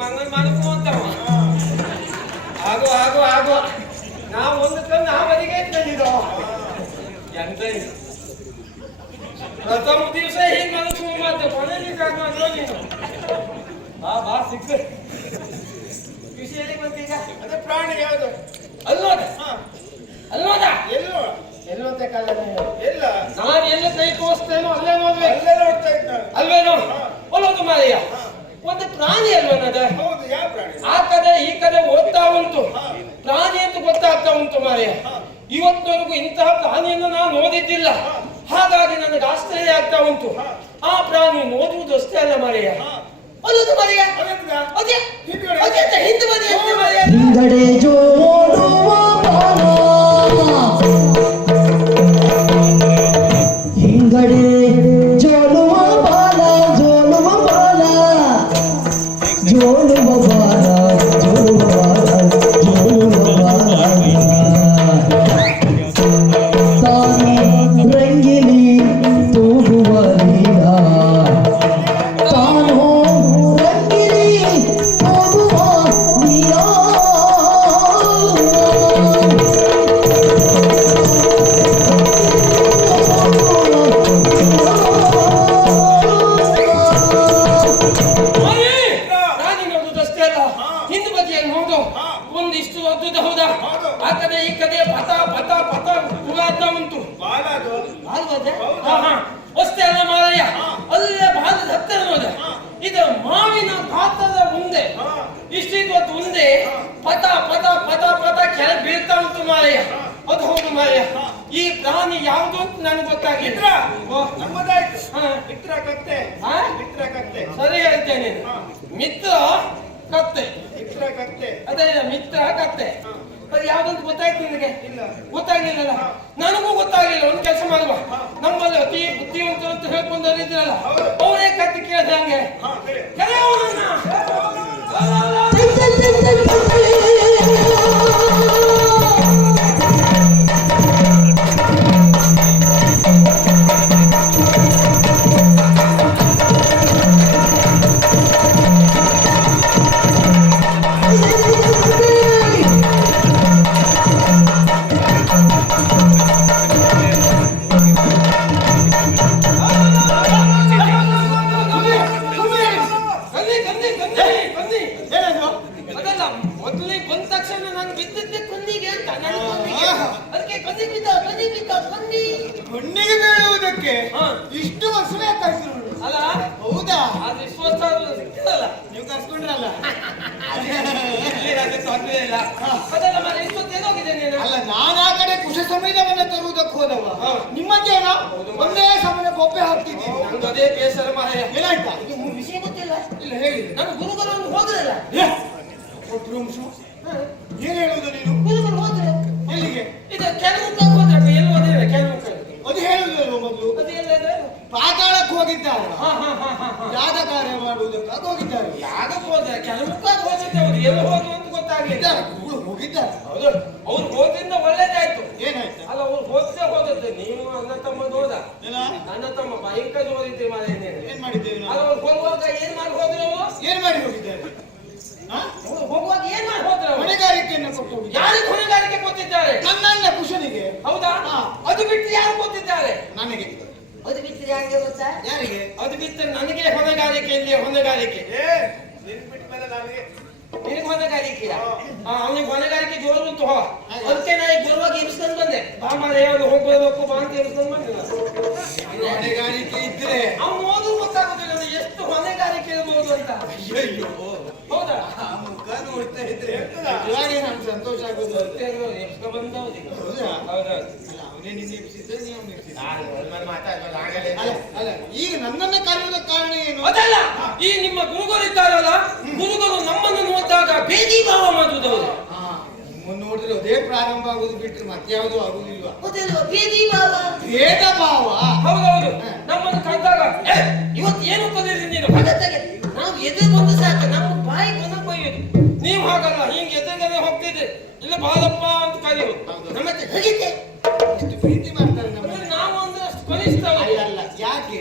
ಮಂಗನ್ ಮಾಡಬೇಕು ಅಂತವ ಆಗೋ ಆಗೋ ಆಗೋ ನಾವು ಒಂದು ತಂದು ಆ ಬದಿಗೆ ತಂದಿದ್ದೋ ಎಂತ ಪ್ರಥಮ ದಿವಸ ಹಿಂಗ್ ಮನಸ್ಸು ಮಾತು ಕೊನೆಯಲ್ಲಿ ಕಾಣೋ ನೀನು ಬಾ ಸಿಕ್ಕ ವಿಷಯದಲ್ಲಿ ಬಂತೀಗ ಅದೇ ಪ್ರಾಣಿ ಯಾವುದು ಅಲ್ಲೋದ ಅಲ್ಲೋದ ಎಲ್ಲೋ ಎಲ್ಲೋದ ಕಾಲ ಎಲ್ಲ ನಾನು ಎಲ್ಲ ಕೈ ತೋರಿಸ್ತೇನೋ ಅಲ್ಲೇ ನೋಡ್ಬೇಕು ಅಲ್ಲೇ ನೋಡ್ತಾ ಇದ್ದ ಅಲ್ವೇನೋ ಒಲ್ಲೋದು ಮಾರಯ್ಯ ಒಂದು ಪ್ರಾಣಿ ಅಲ್ವೇನದ ಹೌದು ಯಾವ ಪ್ರಾಣಿ ಆ ಕಡೆ ಈ ಕಡೆ ಓದ್ತಾ ಉಂಟು ಪ್ರಾಣಿ ಅಂತ ಗೊತ್ತಾಗ್ತಾ ಉಂಟು ಮಾರಯ್ಯ ಇವತ್ತಿನವರೆಗೂ ಇಂತಹ ಪ್ರಾಣಿಯನ್ನು ನಾನು ನೋಡಿದ್ದಿಲ್ಲ ಹಾಗಾಗಿ ನನಗೆ ಆಶ್ಚರ್ಯ ಆಗ್ತಾ ಉಂಟು ಆ ಪ್ರಾಣಿ ನೋಡುವುದು ಅಷ್ಟೇ ಅಲ್ಲ ಮಾರಯ್ಯ ಅಲ್ಲೋದು ಮಾರಯ್ಯ ಅದೇ ಹಿಂದೆ ಮಾರಯ್ಯ ಹಿಂಗಡೆ ಜೋಡುವ ಬಾಲ ಹಿಂಗಡೆ ಜೋಡುವ ಬಾಲ ಜೋಡುವ ಬಾಲ ಜೋಡುವ ಬಾಲ ಜೋಡುವ ಬಾಲ ಜೋಡುವ ಬಾಲ ತಾನೇ ರಂಗಿಲಿ ತೂಗುವ ಲೀಲ ತಾನು ರಂಗಿಲಿ ತೂಗುವ ಲೀಲ ಹಿಂದೆ ಬದಿಯಲ್ಲಿ ನೋಡು ಒಂದಿಷ್ಟು ಅದ್ದುದ ಹೌದಾ ಆ ಕಡೆ ಈ ಕಡೆ ಪತ ಪತ ಪತ ತುಳಾಗ್ತಾ ಉಂಟು ಅಷ್ಟೇ ಅಲ್ಲ ಮಾರಯ್ಯ ಅಲ್ಲೇ ಬಾಲದ ಹತ್ತಿರ ನೋಡ ಇದು ಮಾವಿನ ಗಾತ್ರದ ಮುಂದೆ ಇಷ್ಟಿದ್ದು ಮುಂದೆ ಪತ ಪತ ಪತ ಪತ ಕೆಳಗೆ ಬೀಳ್ತಾ ಉಂಟು ಮಾರಯ್ಯ ಅದು ಹೌದು ಮಾರಯ್ಯ ಈ ಪ್ರಾಣಿ ಯಾವುದು ಅಂತ ನನಗೆ ಗೊತ್ತಾಗಿಲ್ಲ ನಮ್ಮದಾಯ್ತು ಮಿತ್ರ ಕತ್ತೆ ಮಿತ್ರ ಕತ್ತೆ ಸರಿ ಹೇಳ್ತೇನೆ ಮಿತ್ರ ಕತ್ತೆ ಮಿತ್ರ ಕತ್ತೆ ಅದೇ ಮಿತ್ರ ಕತ್ತೆ ಅದು ಯಾವ್ದಂತ ಗೊತ್ತಾಯ್ತು ನಿನಗೆ ಇಲ್ಲ ಗೊತ್ತಾಗ್ಲಿಲ್ಲಲ್ಲ ನನಗೂ ಗೊತ್ತಾಗ್ಲಿಲ್ಲ ಒಂದು ಕೆಲಸ ಮಾಡುವ ನಮ್ಮಲ್ಲಿ ಅತಿ ಬುದ್ಧಿವಂತರು ಅಂತ ಹೇಳ್ಕೊಂಡವ್ರು ಇದ್ರಲ್ಲ ಅವರೇ ಕತ್ತಿ ಕೇಳಿದ ಹಂಗೆ ಕಣ್ಣಿಗೆ ಬೀಳುವುದಕ್ಕೆ ಇಷ್ಟು ವರ್ಷ ಬೇಕಾಯ್ತು ಅಲ್ಲ ಹೌದಾ ಅದು ವಿಶ್ವಾಸ ಸಿಕ್ಕಿರಲ್ಲ ನೀವು ಕರ್ಸ್ಕೊಂಡ್ರಲ್ಲ ತೊಂದರೆ ಇಲ್ಲ ಅದೆಲ್ಲ ಮನೆ ಇಷ್ಟೊತ್ತೇನೋಗಿದೆ ನೀನು ಅಲ್ಲ ನಾನು ಆ ಕಡೆ ಕುಶ ಸಮಯದವನ್ನ ತರುವುದಕ್ಕೆ ಹೋದವ ನಿಮ್ಮದೇನೋ ಒಂದೇ ಸಮಯ ಬೊಬ್ಬೆ ಹಾಕ್ತಿದ್ದೀನಿ ನಂದು ಅದೇ ಬೇಸರ ಮಾರಾಯ ಏನಾಯ್ತಾ ಇದು ವಿಷಯ ಗೊತ್ತಿಲ್ಲ ಇಲ್ಲ ಹೇಳಿ ನಾನು ಗುರುಗಳನ್ನು ಹೋದ್ರಲ್ಲ ಏನ್ ಹೇಳುವುದು ನೀನು ಗುರುಗಳು ಹೋದ್ರೆ ಎಲ್ಲಿಗೆ ಇದು ಕೆಲವು ಹೋದ್ರೆ ಎಲ್ಲಿ ಹೋದ್ರೆ ಕೆಲವು ಅದು ಹೇಳುವುದಲ್ವ ಮೊದಲು ಅದು ಎಲ್ಲದ ಪಾತಾಳಕ್ಕೆ ಹೋಗಿದ್ದಾರೆ ಹಾ ಹಾ ಹಾ ಹಾ ಹಾ ಯಾಗ ಕಾರ್ಯ ಮಾಡುವುದಕ್ಕಾಗಿ ಹೋಗಿದ್ದಾರೆ ಯಾಗಕ್ಕೆ ಹೋದ್ರೆ ಕೆಲವಕ್ಕಾಗಿ ಹೋಗಿದ್ದೆ ಅವ್ರು ಎಲ್ಲಿ ಹೋದ್ರು ಅಂತ ಗೊತ್ತಾಗ್ಲಿಲ್ಲ ಹೋಗಿದ್ದಾರೆ ಹೌದು ಅವ್ರು ಹೋದ್ರಿಂದ ಒಳ್ಳೇದಾಯ್ತು ಏನಾಯ್ತು ಅಲ್ಲ ಅವ್ರು ಹೋದ್ರೆ ಹೋದದ್ದು ನೀವು ಅಣ್ಣ ತಮ್ಮ ಹೋದ ಏನ ಅಣ್ಣ ತಮ್ಮ ಭಯಂಕರ ಓದಿದ್ದೆ ಮಾರ ಏನ್ ಮಾಡಿದ್ದೇವೆ ಅಲ್ಲ ನಾವು ಅವ್ರು ಹೋಗುವಾಗ ಏನ್ ಮಾಡಿ ಹೋದ್ರು ಅವರು ಏನ್ ಮಾಡಿ ಹೋಗಿದ್ದಾರೆ ಹೋಗುವಾಗ ಏನ್ ಮಾಡಿ ಹೋದ್ರು ಅವರು ಹೊಣೆಗಾರಿಕೆಯನ್ನು ಕೊಟ್ಟು ಹೋಗಿದ್ದಾರೆ ಯಾರಿಗೆ ಹೊಣೆಗಾರಿಕೆ ಕೊಟ್ಟಿದ್ದಾರೆ ನನ್ನನ್ನ ಕುಶನಿಗೆ ಹೌದಾ ಅದು ಬಿಟ್ಟು ಯಾರು ಕೊಟ್ಟಿದ್ದಾರೆ ನನಗೆ ಅದು ಬಿಟ್ಟರೆ ಯಾರಿಗೆ ಗೊತ್ತಾ ಯಾರಿಗೆ ಅದು ಬಿಟ್ಟರೆ ನನಗೆ ಹೊಣೆಗಾರಿಕೆ ಇಲ್ಲಿ ಹೊಣೆಗಾರಿಕೆ ನಿನಗೆ ಹೊಣೆಗಾರಿಕೆಯ ಅವನಿಗೆ ಹೊಣೆಗಾರಿಕೆ ಜೋರು ಉಂಟು ಹೋ ಅದಕ್ಕೆ ನಾ ಈಗ ಬರುವಾಗ ಎಬ್ಸ್ಕೊಂಡು ಬಂದೆ ಬಾ ಮಾರೇ ಅವ್ರು ಹೋಗ್ಬೇಕು ಬಾ ಅಂತ ಎಬ್ಸ್ಕೊಂಡು ಬಂದೆ ಹೊಣೆಗಾರಿಕೆ ಇದ್ರೆ ಅವ್ನು ಓದು ಗೊತ್ತಾಗುದಿಲ್ಲ ಅದು ಎಷ್ಟು ಹೊಣೆಗಾರಿಕೆ ಇರ್ಬೋದು ಅಂತ ಅಯ್ಯೋ ಹೌದಾ ಆ ಮುಖ ನೋಡ್ತಾ ಇದ್ರೆ ಇವಾಗ ನಮ್ಗೆ ಸಂತೋಷ ಆಗೋದು ಎಬ್ಸ್ಕೊಂಡು ಬಂದವ್ರಿ ಹೌದಾ ಹೌದೌದು ಅವನೇ ನಿನ್ನ ಎಬ್ಸಿದ್ರೆ ನೀವು ಮಾತಾಡ್ಬೋದು ಆಗಲೇ ಅಲ್ಲ ಈಗ ನನ್ನನ್ನ ಕರೆಯುವುದಕ್ಕೆ ಕಾರಣ ಏನು ಅದಲ್ಲ ಈ ನಿಮ್ಮ ಗುರುಗಳಿದ್ದಾರಲ್ಲ ಗುರುಗಳು ನಮ್ಮನ್ನು ನೋಡಿದಾಗ ಬೇದಿ ಭಾವ ಮಾಡುವುದು ನಿಮ್ಮನ್ನು ನೋಡಿದ್ರೆ ಅದೇ ಪ್ರಾರಂಭ ಆಗೋದು ಬಿಟ್ರೆ ಮತ್ತೆ ಯಾವುದು ಆಗುದಿಲ್ವಾ ಬೇದಿ ಭಾವ ಭೇದ ಭಾವ ಹೌದೌದು ನಮ್ಮನ್ನು ಕಂಡಾಗ ಇವತ್ತು ಏನು ಕಲಿಯಿರಿ ನೀನು ಭಗತ್ತಗೆ ನಾವು ಎದುರು ಬಂದು ಸಾಕು ನಮ್ಮ ಬಾಯಿ ಬಂದು ಬೈಯೋದು ನೀವು ಹಾಗಲ್ಲ ಹಿಂಗೆ ಎದುರುಗಡೆ ಹೋಗ್ತಿದ್ದೆ ಇಲ್ಲ ಬಾಲಪ್ಪ ಅಂತ ಕರೆಯುವುದು ನಮ್ಮ ಹೇಗಿದೆ ಎಷ್ಟು ಪ್ರೀತಿ ಮಾಡ್ತಾರೆ ನಮ್ಮನ್ನ ನಾವು ಅಂದ್ರೆ ಅಷ್ಟು ಕಲಿಸ್ತೇವೆ ಅಲ್ಲ ಯಾಕೆ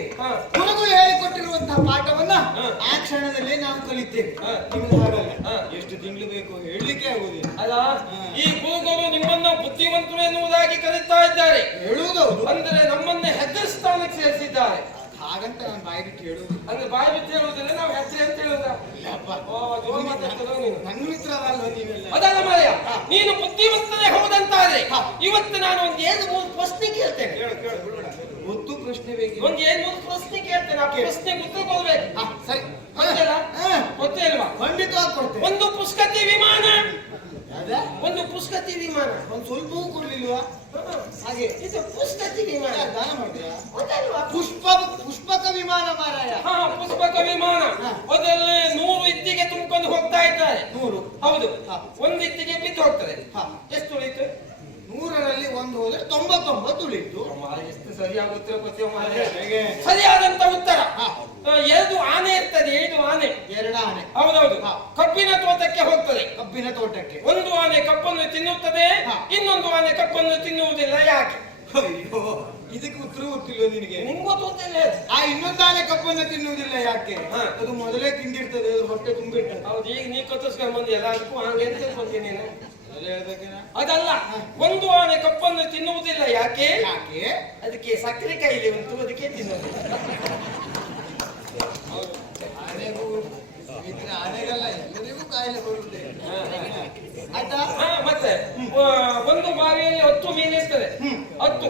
ಗುರುಗಳು ಹೇಳಿಕೊಟ್ಟಿರುವಂತಹ ಪಾಠವನ್ನ ಆ ಕ್ಷಣದಲ್ಲಿ ನಾವು ಕಲಿತೇವೆ ಇದ್ದೇವೆ ಹಾ. ನಿಮ್ದು ಹಾಗಲ್ಲ ಹಾ. ಎಷ್ಟು ತಿಂಗಳು ಬೇಕು ಹೇಳಲಿಕ್ಕೆ ಆಗುದಿಲ್ಲ. ಅಲ್ಲ ಈ ಗುರುಗಳು ನಿಮ್ಮನ್ನ ಬುದ್ಧಿವಂತರು ಎನ್ನುವುದಾಗಿ ಕರೀತಾ ಇದ್ದಾರೆ. ಹೇಳುವುದೌದು, ಅಂದ್ರೆ ನಮ್ಮನ್ನ ಹೆದರ್ ಸ್ಥಾನಕ್ಕೆ ಸೇರಿಸಿದ್ದಾರೆ. ಹಾಗಂತ ನಾನು ಬಾಯಿ ಬಿಟ್ಟು ಹೇಳುವುದು. ಅಂದ್ರೆ ಬಾಯಿ ಬಿಟ್ಟು ಹೇಳುವುದಿಲ್ಲ, ನಾವು ಹೆಸರು ಅಂತ ಹೇಳುದ. ಓ ಜೋರು ಮಾತಾಡ್ತದೋ ನೀನು. ನನ್ನ ಮಿತ್ರರಲ್ವ ನೀವೆಲ್ಲ. ಅದಲ್ಲ ಮಾರಾಯ, ನೀನು ಬುದ್ಧಿವಂತನೇ ಹೌದಂತಾದ್ರೆ ಇವತ್ತು ನಾನು ಒಂದು ಏನು ಮೂರು ಪ್ರಶ್ನೆ ಕೇಳ್ತೇನೆ. ಕೇಳು ಕೇಳು ಬಿಡೋಣ. ಒಂದು ಪ್ರಶ್ನೆ ಬೇಕು. ಒಂದು ಏನು ಮೂರು ಪ್ರಶ್ನೆ ಕೇಳ್ತೇನೆ, ಆ ಪ್ರಶ್ನೆಗೆ ಉತ್ತರ ಕೊಡ್ಬೇಕು. ಸರಿ ಗೊತ್ತಿಲ್ಲ? ಗೊತ್ತೇ ಇಲ್ವಾ? ಖಂಡಿತವಾಗಿ ಕೊಡ್ತೇನೆ. ಒಂದು ಪುಷ್ಕತಿ ವಿಮಾನ, ಅದೇ ಒಂದು ಪುಷ್ಕತಿ ವಿಮಾನ. ಒಂದು ಸ್ವಲ್ಪವೂ ಕೊಡ್ಲಿಲ್ವಾ? ಹಾಗೆ ಇದು ಪುಷ್ಕತಿ ವಿಮಾನ ದಾನ ಮಾಡಿದ್ಯಾ? ಗೊತ್ತಲ್ವಾ? ಪುಷ್ಪಕ ವಿಮಾನ ಮಾರಾಯ. ಹಾ, ಪುಷ್ಪಕ ವಿಮಾನ. ಅದರಲ್ಲಿ 100 ಇತ್ತಿಗೆ ತುಂಬಿಕೊಂಡು ಹೋಗ್ತಾ ಇದ್ದಾರೆ. 100 ಹೌದು. ಹಾ. ಒಂದು ಇತ್ತಿಗೆ ಬಿದ್ದು ಹೋಗ್ತದೆ. ಹಾ. ಎಷ್ಟು ಉಳಿತು? 100ರಲ್ಲಿ ಒಂದು ಹೋದ್ರೆ 99 ಉಳಿತು. ಎಷ್ಟು ಸರಿಯಾಗುತ್ತೆ ಗೊತ್ತೇವ ಮಾರಾಯ? ಹೇಗೆ? ಸರಿಯಾದಂತ ಉತ್ತರ. ಹಾ. 2 ಆನೆ ಇರ್ತದೆ, 2 ಆನೆ. 2 ಆನೆ. ಹೌದೌದು. ಹಾ. ಕಬ್ಬಿನ ತೋಟಕ್ಕೆ ಹೋಗ್ತದೆ. ಕಬ್ಬಿನ ತೋಟಕ್ಕೆ. ಒಂದು ಆನೆ ಕಪ್ಪನ್ನು ತಿನ್ನುತ್ತದೆ, ಹಾ. ಇನ್ನೊಂದು ಆನೆ ಕಪ್ಪನ್ನು ತಿನ್ನುವುದಿಲ್ಲ. ಯಾಕೆ? ಅಯ್ಯೋ, ಇದಕ್ಕೆ ಉತ್ತರ ಗೊತ್ತಿಲ್ಲ ನಿನಗೆ? ನಿಂಗೂ ಗೊತ್ತಿಲ್ಲ. ಆ ಇನ್ನೊಂದು ಆನೆ ಕಬ್ಬನ್ನು ತಿನ್ನುವುದಿಲ್ಲ ಯಾಕೆ? ಹಾ. ಅದು ಮೊದಲೇ ತಿಂದಿರ್ತದೆ, ಅದು ಹೊಟ್ಟೆ ತುಂಬಿರ್ತದೆ. ಹೌದು. ಈಗ ನೀ ಕತ್ತಿಸ್ಕೊಂಡು ಬಂದಿ ಎಲ್ಲದಕ್ಕೂ ಹಂಗೆ ಅಂತ ತಿಳ್ಕೊಂತೀನಿ ನೀನು. ಅದೆಲ್ಲ ಹೇಳ್ಬೇಕೇನ? ಅದಲ್ಲ, ಒಂದು ಆನೆ ಕಪ್ಪನ್ನು ತಿನ್ನುವುದಿಲ್ಲ. ಯಾಕೆ? ಯಾಕೆ? ಅದಕ್ಕೆ ಸಕ್ಕರೆ ಕಾಯಿಲೆ ಉಂಟು, ಅದಕ್ಕೆ ತಿನ್ನುವುದಿಲ್ಲ. ಆನೆಗೂ ಆನೆಗಲ್ಲ, ಎಲ್ಲರಿಗೂ ಕಾಯಿಲೆ ಬರುತ್ತದೆ. ಆಯ್ತಾ? ಮತ್ತೆ ಒಂದು ಬಾವಿಯಲ್ಲಿ 10 ಮೀನು ಇರ್ತದೆ. 10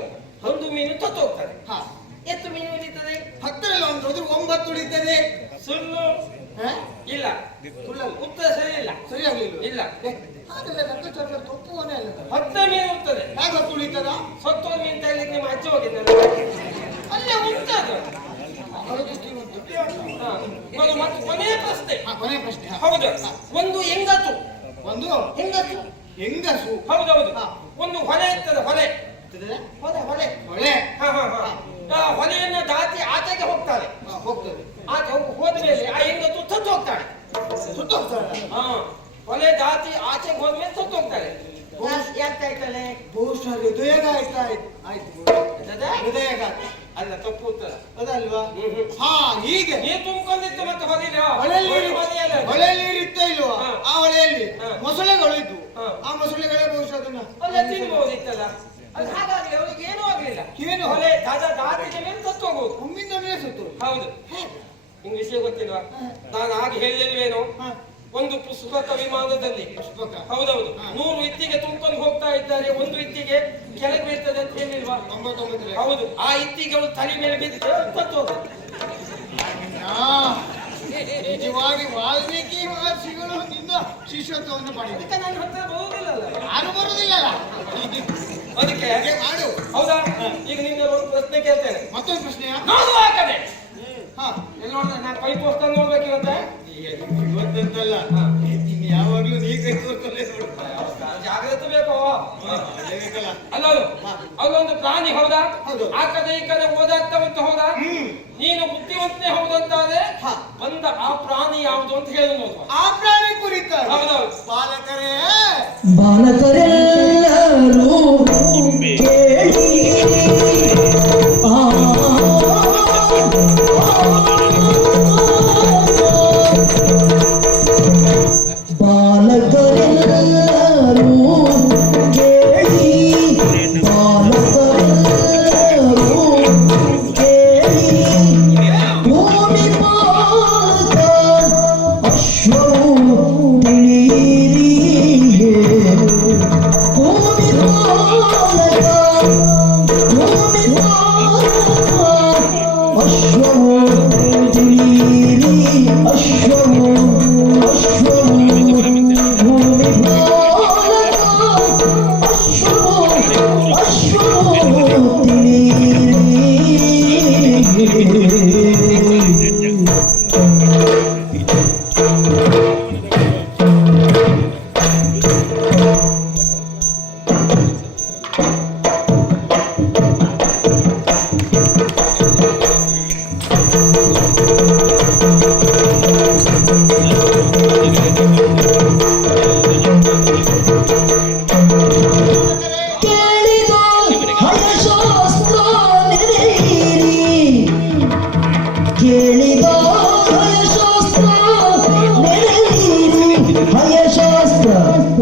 ಒಂದು ಮೀನು ತತ್ತು ಹೋಗ್ತದೆ. ಹಾ. ಎಷ್ಟು ಮೀನು ಉಳಿತದೆ? 10ರಲ್ಲಿ ಒಂದು ಹೋದ್ರೆ 9 ಉಳಿತದೆ. ಸುಳ್ಳು. ಇಲ್ಲ, ಸುಳ್ಳಲ್ಲ. ಉತ್ತರ ಸರಿ ಇಲ್ಲ. ಸರಿಯಾಗ್ಲಿಲ್ಲ. ಇಲ್ಲ. ಹಾಗೆಲ್ಲ ಲೆಕ್ಕಾಚಾರ ತಪ್ಪುವನೇ ಅಲ್ಲ. 10 ಮೀನು ಉಳ್ತದೆ. ಹೇಗೆ 10 ಉಳಿತದ? ಸತ್ತೋದ್ ಮೀನು ತಗೊಳ್ಳಿಕ್ಕೆ ನಿಮ್ಮ ಅಜ್ಜ ಹೋಗಿದ್ದಲ್ಲ, ಅಲ್ಲೇ ಉಂಟದು. ಮತ್ತೆ ಕೊನೆಯ ಪ್ರಶ್ನೆ. ಕೊನೆಯ ಪ್ರಶ್ನೆ. ಹೌದು. ಒಂದು ಹೆಂಗಸು. ಒಂದು ಹೆಂಗಸು. ಹೆಂಗಸು. ಹೌದೌದು. ಹಾ. ಒಂದು ಹೊಲೆ ಇರ್ತದೆ. ಹೊಲೆ ಇರ್ತದೆ? ಹೊಲೆ ಹೊಲೆ ಹೊಳೆ. ಹಾ ಹಾ ಹಾ. ಆ ಹೊಲೆಯನ್ನು ದಾಟಿ ಆಚೆಗೆ ಹೋಗ್ತಾರೆ. ಹೋಗ್ತದೆ. ಆಚೆ ಹೋದ್ಮೇಲೆ ಆ ಹೆಂಗಸು ಸತ್ತು ಹೋಗ್ತಾಳೆ. ಸುತ್ತ ಹೋಗ್ತಾಳೆ. ಹಾ, ಹೊಲೆ ದಾಟಿ ಆಚೆಗೆ ಹೋದ್ಮೇಲೆ ಸತ್ತು ಹೋಗ್ತಾಳೆ. ಯಾಕೆ ಆಯ್ತಾಳೆ? ಬಹುಶಃ ಹೃದಯಘಾತ ಆಯ್ತು. ಹೃದಯಘಾತ ಅಲ್ಲ, ತಪ್ಪು ಉತ್ತರ. ಅದಲ್ವಾ? ಹಾ, ಹೀಗೆ ನೀರು ತುಂಬಿಕೊಂಡಿತ್ತು ಮತ್ತೆ ಹೊಲಿಲ್ಲ. ಹೊಳೆಯಲ್ಲಿ ನೀರಿತ್ತ ಇಲ್ವಾ? ಹಾ. ಆ ಹೊಳೆಯಲ್ಲಿ ಹಾ. ಮೊಸಳೆಗಳು ಇದ್ವು. ಹಾ. ಆ ಮೊಸಳೆಗಳೇ ಬಹುಶಃ ಅದನ್ನ ಅಲ್ಲ, ತಿನ್ಬಹುದಿತ್ತಲ್ಲ. ಅದು ಹಾಗಾಗ್ಲಿ, ಅವರಿಗೆ ಏನೂ ಆಗ್ಲಿಲ್ಲ. ಏನು? ಹೊಲೆ ದಾಟಿದ ಮೇಲೆ ಸತ್ತು ಹೋಗುದು. ಒಮ್ಮಿಂದಲೇ ಸುತ್ತು. ಹೌದು. ನಿಂಗೆ ವಿಷಯ ಗೊತ್ತಿಲ್ವಾ? ನಾನು ಹಾಗೆ ಹೇಳಿಲ್ವೇನೋ? ಹಾ. ಒಂದು ಪುಷ್ಪಕ ವಿಮಾನದಲ್ಲಿ ಪುಷ್ಪಕ. ಹೌದೌದು, ಹಾ. 100 ಇತ್ತಿಗೆ ತುಂಬಿಕೊಂಡು ಹೋಗ್ತಾ ಇದ್ದಾರೆ. ಒಂದು ಇತ್ತಿಗೆ ಕೆಳಗೆ ಬೀಳ್ತದೆ ಅಂತ ಹೇಳಿಲ್ವಾ? 99. ಹೌದು. ಆ ಇತ್ತಿಗೆ ಅವಳು ತಲೆ ಮೇಲೆ ಬಿದ್ದು ಸತ್ತು ಹೋದ. ನಿಜವಾಗಿ ವಾಲ್ಮೀಕಿ ಮಹರ್ಷಿಗಳು ನಿನ್ನ ಶಿಷ್ಯತ್ವವನ್ನು ಪಡೆದ. ಅದಕ್ಕೆ ನನ್ನ ಹತ್ರ ಬರುವುದಿಲ್ಲಲ್ಲ. ಯಾರು ಬರುವುದಿಲ್ಲಲ್ಲ. ಅದಕ್ಕೆ ಹಾಗೆ ಮಾಡು. ಹೌದಾ? ಈಗ ನಿನ್ನ ಒಂದು ಪ್ರಶ್ನೆ ಕೇಳ್ತೇನೆ. ಮತ್ತೊಂದು ಪ್ರಶ್ನೆಯ? ನೋಡು ಆ ಕಡೆ. ಹಾ. ಎಲ್ಲಿ ನೋಡ್ದೆ? ನಾನು ಕೈ ತೋರಿಸ್ತಾ ನೋಡ್ಬೇಕು ಇವತ್ತೆ. ಇವತ್ತಂತಲ್ಲ, ಇನ್ನು ಯಾವಾಗ್ಲೂ ನೀ ಕೈ ತೋರಿಸಲೇ ನೋಡು. ಜಾಗ್ರತೆ ಬೇಕು. ಬೇಕಲ್ಲ. ಅಲ್ಲದು ಅಲ್ಲೊಂದು ಪ್ರಾಣಿ. ಹೌದಾ? ಹೌದು. ಆ ಕಡೆ ಈ ಕಡೆ ಓದಾಗ್ತಾ ಉಂಟು. ಹೌದಾ? ನೀನು ಬುದ್ಧಿವಂತನೇ ಹೌದಂತಾದ್ರೆ ಬಂದ ಆ ಪ್ರಾಣಿ ಯಾವುದು ಅಂತ ಹೇಳಿ ನೋಡುವ. ಆ ಪ್ರಾಣಿ ಕುರಿತ. ಹೌದೌದು. ಬಾಲಕರೇ, ಬಾಲಕರೆಲ್ಲರೂ ಕೇಳಿ ಬಾಲಕರೆಲ್ಲರೂ ಕೇಳಿ ಬಾಲಕರೆಲ್ಲರೂ ಕೇಳಿ ಭೂಮಿ ಪಾಲಕ ಅಶ್ವವು ತಿಳಿಯಿರಿ ಹಯಶಾಸ್ತ್ರ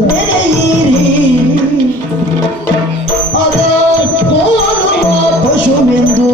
ನೆನೆಯಿರಿ ಅದ ಕೋರುವ ಪಶುವೆಂದು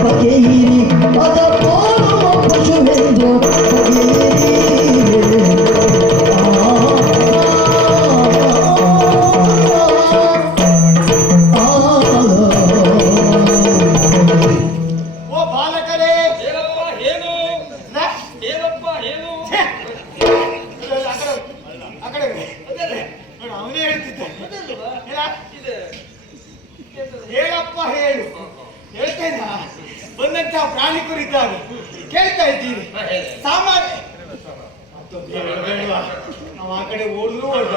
ಬಗೆಯಿರಿ ಅದ ಕೋರುವ ಪಶುವೆಂದು ಬಗೆಯಿರಿ ಓ ಬಾಲಕರೇ ಏನಪ್ಪ ಏನು ನ- ಏನಪ್ಪ ಏನು ಆ ಕಡೆ ನೋಡು, ಅವನೇ ಹೇಳ್ತಿದ್ದ ಹೇಳ? ಇದೆ ಹೇಳಪ್ಪ ಹೇಳು ಹೇಳ್ತೇನ ಬಂದಂತಹ ಪ್ರಾಣಿ ಕುರಿತಾಗಿ ಕೇಳ್ತಾ ಇದ್ದೀರಿ ಹಾ, ಹೇಳಿ. ಸಾಮಾನ್ಯ ಮತ್ತೊಂದು ಬೇಡವಾ? ನಾವು ಆ ಕಡೆ ಓಡಿದ್ರು ಓಡ್ದ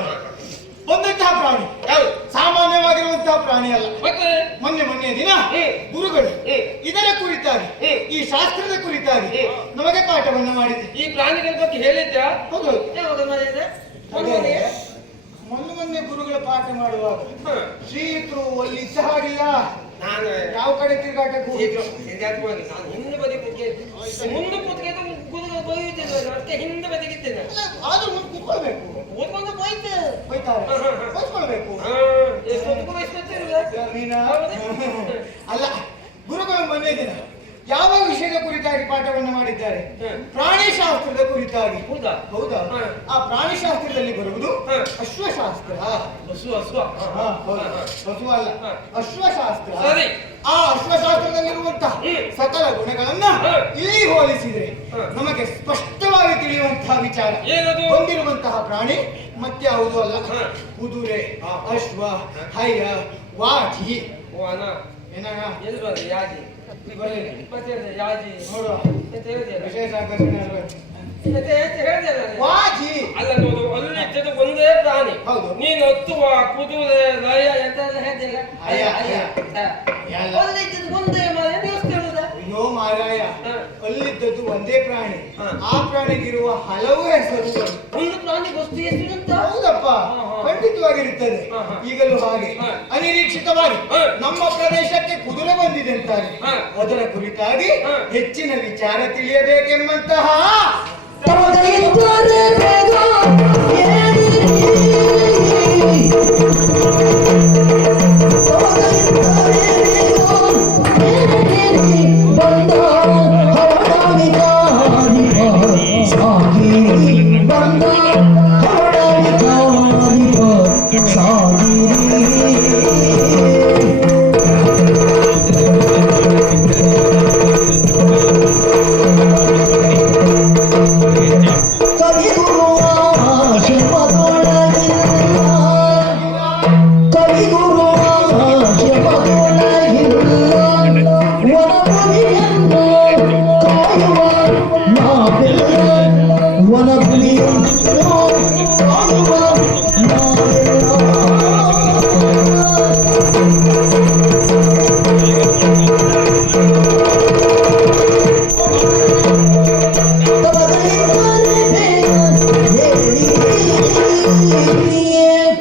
ಬಂದಂತಹ ಪ್ರಾಣಿ ಯಾವುದು ಸಾಮಾನ್ಯವಾಗಿರುವಂತಹ ಪ್ರಾಣಿ ಅಲ್ಲ ಮತ್ತೆ ಮೊನ್ನೆ ದಿನ ಹ್ಮ್. ಗುರುಗಳು ಹ್ಮ್. ಇದರ ಕುರಿತಾಗಿ ಹ್ಮ್. ಈ ಶಾಸ್ತ್ರದ ಕುರಿತಾಗಿ ಹ್ಮ್. ನಮಗೆ ಪಾಠವನ್ನು ಮಾಡಿದೆ ಈ ಪ್ರಾಣಿಗಳ ಬಗ್ಗೆ ಹೇಳಿದ್ಯಾ ಹೌದು ಯಾವಾಗ ಮಾಡಿದೆ ಹಾಗೆ ಮೊನ್ನೆ ಗುರುಗಳ ಪಾಠ ಮಾಡುವಾಗ ಶ್ರೀಯುತರು ಅಲ್ಲಿ ಇದ್ದ ಹಾಗಿಲ್ಲ ನಾನು ಯಾವ ಕಡೆ ತಿರುಗಾಟಕ್ಕೆ ಹೋಗಿದ್ರು ನಾನು ಹಿಂದೆ ಬದಿ ಮುಂದೆ ಕೂತ್ಕೊಂಡು ಕೂತ್ಕೊಂಡು ಬೈಯುತ್ತಿದ್ದೆ ಅದಕ್ಕೆ ಹಿಂದೆ ಬದಿಗಿದ್ದೇನೆ ಆದ್ರೂ ಮುಂದೆ ಕೂತ್ಕೊಳ್ಬೇಕು ಓದ್ಕೊಂಡು ಬೈತೆ ಹೋಯ್ತಾರೆ ಕೂತ್ಕೊಳ್ಬೇಕು ಎಷ್ಟೊತ್ತಿಗೂ ವಯಸ್ಸು ನೀನಾ? ಅಲ್ಲ ಗುರುಗಳು ಮೊನ್ನೆ ದಿನ ಯಾವ ವಿಷಯದ ಕುರಿತಾಗಿ ಪಾಠವನ್ನು ಮಾಡಿದ್ದಾರೆ ಹ್ಮ್. ಪ್ರಾಣಿ ಶಾಸ್ತ್ರದ ಕುರಿತಾಗಿ ಹೌದಾ ಹೌದಾ ಹ್ಮ್. ಆ ಪ್ರಾಣಿ ಶಾಸ್ತ್ರದಲ್ಲಿ ಬರುವುದು ಹ್ಮ್. ಅಶ್ವಶಾಸ್ತ್ರ ಹಸು ಹಸು ಹಾ, ಹೌದು. ಹಸು ಅಲ್ಲ ಹ್ಮ್. ಅಶ್ವಶಾಸ್ತ್ರ ಸರಿ. ಆ ಅಶ್ವಶಾಸ್ತ್ರದಲ್ಲಿರುವಂತಹ ಹ್ಮ್. ಸಕಲ ಗುಣಗಳನ್ನ ಹ್ಮ್. ಇಲ್ಲಿ ಹೋಲಿಸಿದ್ರೆ ಹ್ಮ್. ನಮಗೆ ಸ್ಪಷ್ಟವಾಗಿ ತಿಳಿಯುವಂತಹ ವಿಚಾರ ಏನದು? ಹೊಂದಿರುವಂತಹ ಪ್ರಾಣಿ ಮತ್ಯಾವುದೂ ಅಲ್ಲ ಹ್ಮ್. ಕುದುರೆ ಅಶ್ವ ಹಯ್ಯ ವಾಜಿ ಓ ಅಣ್ಣ ಏನಣ್ಣ ಎಲ್ಲಿ ಬಂದ ಯಾಜಿ ಬರ್ಲಿಲ್ಲ. ಮತ್ತೆ ಎಂತ ಯಾಜಿ ನೋಡುವ ಎಂತ ಹೇಳಿದ್ಯಲ್ಲ ವಿಶೇಷ ಆಕರ್ಷಣೆ ಅಲ್ವಾ? ಎಂತ ಹೇಳಿದ್ಯಲ್ಲ ನಾನು? ವಾಜಿ ಅಲ್ಲ ನೋಡು ಅಲ್ಲಿ ಇದ್ದದ್ದು ಒಂದೇ ಪ್ರಾಣಿ ಹೌದು. ನೀನು ಹತ್ತುವ ಕುದುರೆ ಲಯ ಎಂತ ಎಲ್ಲ ಹೇಳ್ತಿಲ್ಲ ಅಯ್ಯ, ಅಯ್ಯ. ಅಲ್ಲ. ಅಲ್ಲಿ ಇದ್ದದ್ದು ಒಂದೇ ಮಾಯ ನೀವು ಹೇಳುದ ಅಯ್ಯೋ ಮಾರಾಯ ಹ. ಅಲ್ಲಿದ್ದದ್ದು ಒಂದೇ ಪ್ರಾಣಿ ಹ. ಆ ಪ್ರಾಣಿಗಿರುವ ಹಲವು ಹೆಸರುಗಳು ಒಂದು ಪ್ರಾಣಿ ವಸ್ತು ಎಷ್ಟು ಅಂತ ಹೌದಪ್ಪ ಹ, ಹ. ಖಂಡಿತವಾಗಿರುತ್ತದೆ ಹ, ಹ. ಈಗಲೂ ಹಾಗೆ ಹ. ಅನಿರೀಕ್ಷಿತವಾಗಿ ಹ. ನಮ್ಮ ಪ್ರದೇಶಕ್ಕೆ ಕುದುರೆ ಬಂದಿದೆ ಅಂತಾರೆ ಹ. ಅದರ ಕುರಿತಾಗಿ ಹ. ಹೆಚ್ಚಿನ ವಿಚಾರ ತಿಳಿಯಬೇಕೆಂಬಂತಹ ತಮಗಿದ್ದರೆ ಬೇಗ ಹೇಳಿರಿ ತಮಗಿದ್ದರೆ ಬೇಗ ಹೇಳಿರಿ ಬಂದ ಹವಳವಿದಾರಿ ಸಾಗಿರಿ ಬಂದ ಹವಳವಿದಾರಿ ಸಾಗಿರಿ ಕವಿಗುರುವ ಶಿವದೊಳಗಿಲ್ಲ ಕವಿಗುರುವ ಶಿವದೊಳಗಿಲ್ಲ ವನಭೂಮಿಯನ್ನು ಕಾಯುವ ನಾವೆಲ್ಲ ವನಭೂಮಿಯನ್ನು ಕಾಯುವ ನಾವೆಲ್ಲ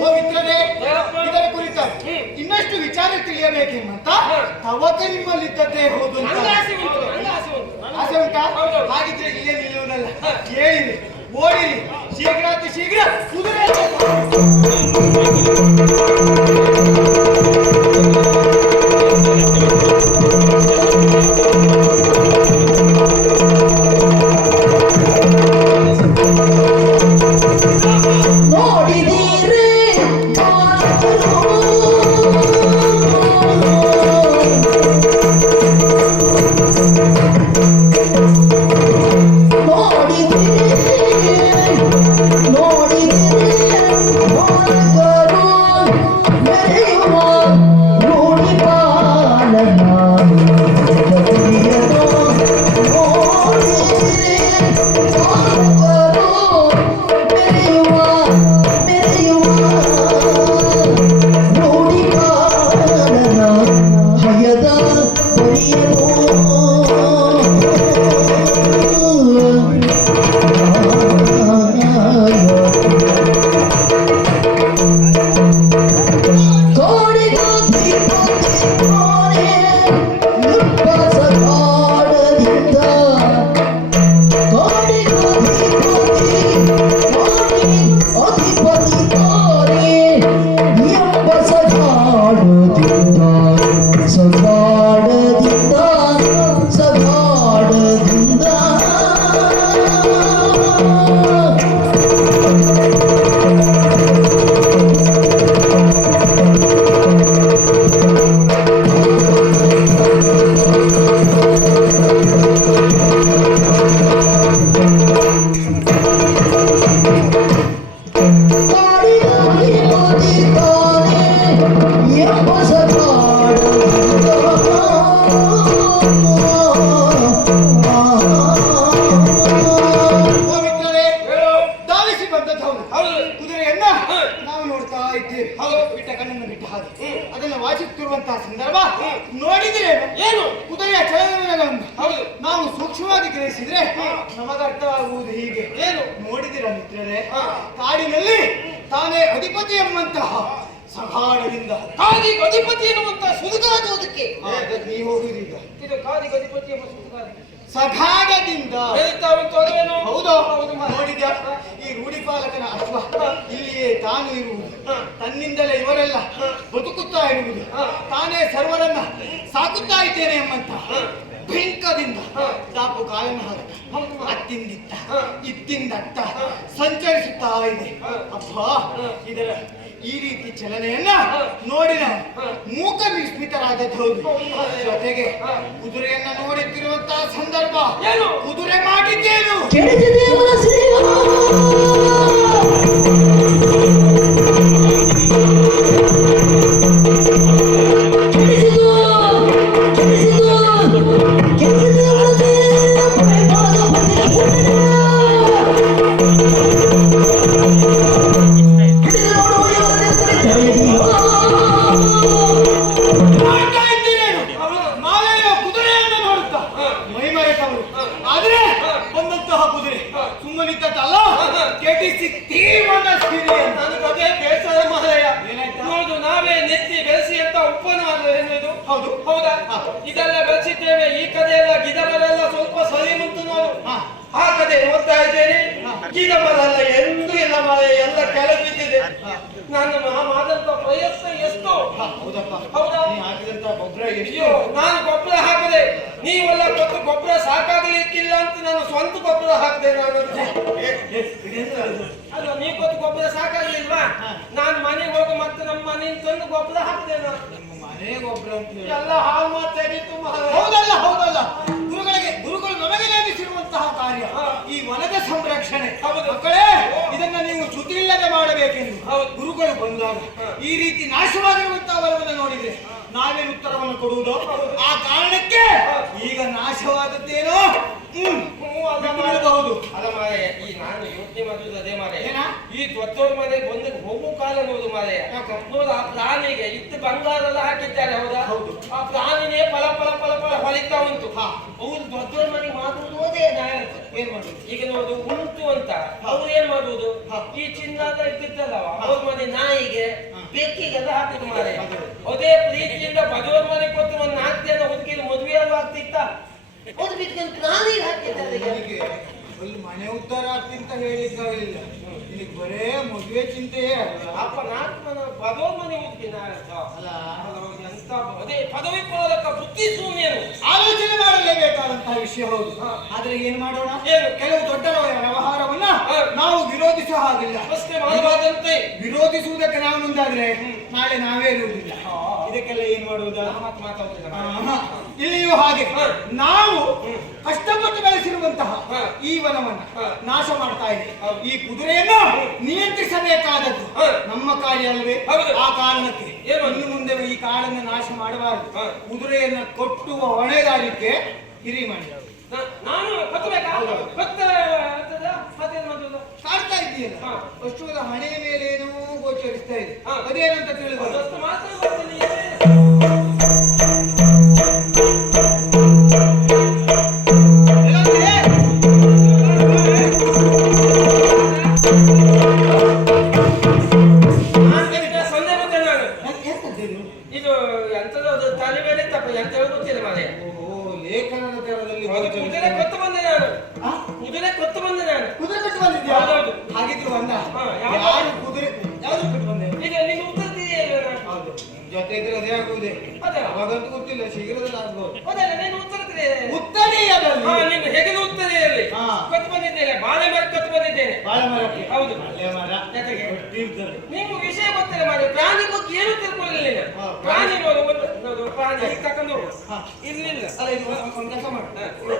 ಪವಿತ್ರರೇ ಹೇಳಪ್ಪ. ಇದರ ಕುರಿತಾಗಿ ಇನ್ನಷ್ಟು ವಿಚಾರ ತಿಳಿಯಬೇಕೆಂಬಂತ ತವಕ ನಿಮ್ಮಲ್ಲಿದ್ದದ್ದೇ ಹೌದು ಅಂತ ನಂಗೆ ಆಸೆ ಉಂಟು ನಂಗೆ ಆಸೆ ಉಂಟು ಆಸೆ ಉಂಟಾ ಹೌದು. ಹಾಗಿದ್ರೆ ಇಲ್ಲೇ ನಿಲ್ಲುವುದಲ್ಲ ಹೇಳಿರಿ ಓಡಿರಿ ಶೀಘ್ರಾತಿ ಶೀಘ್ರ ಕುದುರೆ ಹೌದು. ನಾವು ಸೂಕ್ಷ್ಮವಾಗಿ ಗ್ರಹಿಸಿದ್ರೆ ನಮಗೆ ಅರ್ಥವಾಗುವುದು ಹೀಗೆ. ಏನು? ನೋಡಿದಿರ ಮಿತ್ರರೇ, ಕಾಡಿನಲ್ಲಿ ತಾನೇ ಅಧಿಪತಿ ಎಂಬಂತಹ ಸಕಾಲದಿಂದ ಕಾದಿಗೆ ಅಧಿಪತಿ ಎನ್ನುವಂತ ಸುಡುಗಾಡುವುದಕ್ಕೆ ನೀವು ಹೋಗುವುದೀಗ ಇದು ಕಾದಿಗೆ ಅಧಿಪತಿ ಎಂಬ ಸುಡುಗಾಡು ಸಕಾಲದಿಂದ ಹೇಳ್ತಾ ಉಂಟು. ಅದೇನು? ಹೌದು. ನೋಡಿದ ಈ ರೂಢಿಪಾಲಕನ ಅಶ್ವ ಇಲ್ಲಿಯೇ ತಾನು ಇರುವುದು, ತನ್ನಿಂದಲೇ ಇವರೆಲ್ಲ ಬದುಕುತ್ತಾ ಇರುವುದು, ತಾನೇ ಸರ್ವರನ್ನ ಸಾಕುತ್ತಾ ಇದ್ದೇನೆ ಎಂಬಂತ ಭಯಂಕರದಿಂದ ದಾಪು ಕಾಲನ ಅತ್ತಿಂದಿತ್ತ ಇತ್ತಿಂದತ್ತ ಸಂಚರಿಸುತ್ತಾ ಇದೆ. ಅಪ್ಪ, ಇದರ ಈ ರೀತಿ ಚಲನೆಯನ್ನ ನೋಡಿದ ಮೂಕ ವಿಸ್ಮಿತರಾದದ್ದು. ಜೊತೆಗೆ ಕುದುರೆಯನ್ನ ನೋಡುತ್ತಿರುವಂತಹ ಸಂದರ್ಭ ಕುದುರೆ ಮಾಡಿದ್ದೇನು ಇದೆಲ್ಲ ಬೆಳೆಸಿದ್ದೇವೆ. ಈ ಕಡೆಯೆಲ್ಲ ಗಿಡಗಳೆಲ್ಲ ಸ್ವಲ್ಪ ಸರಿ ಮುಂತು ನೋಡು. ಆ ಕಡೆ ನೋಡ್ತಾ ಇದ್ದೇನೆ, ಗಿಡ ಮರ ಎಲ್ಲ ಎಂದೂ ಇಲ್ಲ ಮರ ಎಲ್ಲ ಕೆಳಗೆ ಬಿದ್ದಿದೆ. ನಾನು ಮಾಡಿದಂತ ಪ್ರಯತ್ನ ಎಷ್ಟು. ಹೌದಾ? ಅಯ್ಯೋ, ನಾನು ಗೊಬ್ಬರ ಹಾಕದೆ ನೀವೆಲ್ಲ ಕೊಟ್ಟು ಗೊಬ್ಬರ ಸಾಕಾಗಲಿಕ್ಕಿಲ್ಲ ಅಂತ ನಾನು ಸ್ವಂತ ಗೊಬ್ಬರ ಹಾಕಿದೆ. ನಾನು ಅಲ್ಲ, ನೀವು ಕೊಟ್ಟು ಗೊಬ್ಬರ ಸಾಕಾಗ್ಲಿಲ್ವಾ? ನಾನು ಮನೆಗೆ ಹೋಗಿ ಮತ್ತೆ ನಮ್ಮ ಮನೆಯಿಂದ ತಂದು ಗೊಬ್ಬರ ಹಾಕಿದೆ. ನಾನು ಎಲ್ಲ ಹಾಳು ಮಾತಾಡಿತ್ತು. ಹೌದಲ್ಲ ಹೌದಲ್ಲ, ಗುರುಗಳು ನಮಗೆ ನೇಮಿಸಿರುವಂತಹ ಕಾರ್ಯ ಈ ವನದ ಸಂರಕ್ಷಣೆ. ಮಕ್ಕಳೇ, ಇದನ್ನ ನೀವು ಚ್ಯುತಿ ಇಲ್ಲದೆ ಮಾಡಬೇಕೆಂದು ಗುರುಗಳು ಬಂದಾಗ ಈ ರೀತಿ ನಾಶವಾಗಿರುವಂತಹ ವನವನ್ನು ನೋಡಿದ್ರೆ ನಾವೇನು ಉತ್ತರವನ್ನು ಕೊಡುವುದು? ಆ ಕಾರಣಕ್ಕೆ ಈಗ ನಾಶವಾದದ್ದೇನೋ ಬಿಡಬಹುದು. ಅಲ್ಲ ಮಾರಯ್ಯ, ಈ ನಾನು ಯೋಚನೆ ಮಾಡುದು ಅದೇ ಮಾರಯ್ಯ, ಈ ದೊಡ್ಡವ್ರ ಮನೆಗೆ ಬಂದು ಹೋಗೋ ಕಾಲ ನೋಡು ಮಾರಯ್ಯ. ನೋಡು, ಆ ಪ್ರಾಣಿಗೆ ಇತ್ತು ಬಂಗಾರ ಎಲ್ಲ ಹಾಕಿದ್ದಾರೆ. ಹೌದಾ? ಆ ಪ್ರಾಣಿನೇ ಫಲ ಫಲ ಫಲ ಫಲ ಹೊಲಿತಾ ಉಂಟು. ಅವ್ರು ದೊಡ್ಡವ್ರ ಮನೆಗೆ ಮಾಡುವುದು ಅದೇ ಏನ್ ಮಾಡುದು? ಈಗ ನೋಡು, ಉಂಟು ಅಂತ ಅವ್ರು ಏನ್ ಮಾಡುವುದು? ಈ ಚಿನ್ನದ ಇದ್ದಿದ್ದಲ್ಲವ ಅವ್ರ ಮನೆ ನಾಯಿಗೆ ಬೆಕ್ಕಿಗೆಲ್ಲ ಹಾಕಿದ್ ಮಾರಯ್ಯ. ಅದೇ ಪ್ರೀತಿಯಿಂದ ಬಡವರ ಮನೆಗೆ ಕೊಟ್ಟು ಒಂದು 4 ಜನ ಹುಡುಗಿನ ಮದುವೆ ಆಗ್ತಿತ್ತ. ಅದು ಬಿಟ್ಕೊಂಡು ಪ್ರಾಣಿಗೆ ಹಾಕಿದ್ದಾರೆ. ಮನೆ ಉದ್ಧಾರ ಆಗ್ತಿಂತ ಹೇಳಿಕ್ಕಾಗಲಿಲ್ಲ. ನಿನಗೆ ಬರೇ ಮದುವೆ ಚಿಂತೆಯೇ. ಅಪ್ಪ 4 ಮನೆ ಬಡವರ ಮನೆ ಹುಡುಗಿನ ಅಲ್ಲ ಎಂತ ಅದೇ ಪದವಿ ಪಾಲಕ ಬುದ್ಧಿ ಶೂನ್ಯನು. ಆಲೋಚನೆ ಮಾಡಲೇಬೇಕಾದಂತಹ ವಿಷಯ. ಹೌದು. ಆದ್ರೆ ಏನ್ ಮಾಡೋಣ? ಕೆಲವು ದೊಡ್ಡರ ವ್ಯವಹಾರವನ್ನ ನಾವು ವಿರೋಧಿಸುವ ಹಾಗಿಲ್ಲ. ಪ್ರಶ್ನೆ ಮಾಡಬಾರದಂತೆ. ವಿರೋಧಿಸುವುದಕ್ಕೆ ನಾವು ಮುಂದಾದ್ರೆ ನಾಳೆ ನಾವೇ ಇರುವುದಿಲ್ಲ. ಇದಕ್ಕೆಲ್ಲ ಏನ್ ಮಾಡುವುದ? ಇಲ್ಲಿಯೂ ಹಾಗೆ ನಾವು ಕಷ್ಟಪಟ್ಟು ಬೆಳೆಸಿರುವಂತಹ ಈ ವನವನ್ನ ನಾಶ ಮಾಡ್ತಾ ಇದೆ. ಈ ಕುದುರೆಯನ್ನು ನಿಯಂತ್ರಿಸಬೇಕಾದದ್ದು ನಮ್ಮ ಕಾರ್ಯ ಅಲ್ಲವೇ? ಆ ಕಾರಣಕ್ಕೆ ಇನ್ನು ಮುಂದೆ ಈ ಕಾಡನ್ನು ನಾಶ ಮಾಡಬಾರದು. ಕುದುರೆಯನ್ನ ಕೊಟ್ಟುವ ಹೊಣೆಗಾರಿಕೆ ಹಿರಿ ಮಾಡಿ ನಾನು ಕತ್ತಬೇಕಾ? ಕಾಡ್ತಾ ಇದ್ದೀಯಲ್ಲ, ಅಷ್ಟುದ ಹಣೆಯ ಮೇಲೆ ಏನೋ ಗೋಚರಿಸ್ತಾ ಇದೆ. ಅದೇನಂತ ತಿಳಿದ್ರು ಇದು ಎಂತದ ತಲೆ ಮೇಲೆ ತಪ್ಪ ಎಂತ ಗೊತ್ತಿಲ್ಲ ಮಾರೆ. ಲೇಖನದ ತರದಲ್ಲಿ ಕುದುರೆ ಕೊತ್ತು ಬಂದೆ ನಾನು. ಕುದುರೆ ಕೊತ್ತು ಬಂದೆ ನಾನು. ಕುದುರೆ ಕಟ್ಟು ಬಂದಿದ್ಯಾ? ಹೌದು. ಹಾಗಿದ್ರು ಬಂದ ಯಾರು ಕುದುರೆ ಯಾವ್ದು ಕಟ್ಟು ಬಂದೆ? ಈಗ ನೀನು ಉತ್ತರ್ತಿದೆಯಾ? ಹೌದು, ಜೊತೆ ಇದ್ರೆ ಅದೇ ಆಗುವುದೇ. ಅವಾಗಂತೂ ಗೊತ್ತಿಲ್ಲ, ಶೀಘ್ರದಲ್ಲಿ ಆಗ್ಬೋದು. ಹೌದಲ್ಲ, ನೀನು ಉತ್ತರ್ತಿದೆ. ಉತ್ತರಿಯದಲ್ಲಿ ನೀನು ಹೆಗಲು ಉತ್ತರಿಯಲ್ಲಿ ಕೊತ್ತು ಬಂದಿದ್ದೇನೆ. ಬಾಳೆ ಮರ ಕೊತ್ತು ಬಂದಿದ್ದೇನೆ. ಬಾಳೆ ಮರಕ್ಕೆ? ಹೌದು. ಬಾಳೆ ಮರ ಜೊತೆಗೆ ನೀವು ವಿಷಯ ಗೊತ್ತಿಲ್ಲ ಮಾರೆ. ಪ್ರಾಣಿ ಬಗ್ಗೆ ಏನು ತಿಳ್ಕೊಳ್ಳಲಿಲ್ಲ. ಪ್ರಾಣಿ ನೋಡು, ಪ್ರಾಣಿ ಹೀಗೆ ತಕೊಂಡು ಇರ್ಲಿಲ್ಲ. ಅಲ್ಲ, ಇದು ಒಂದು ಕೆಲಸ ಮಾಡು,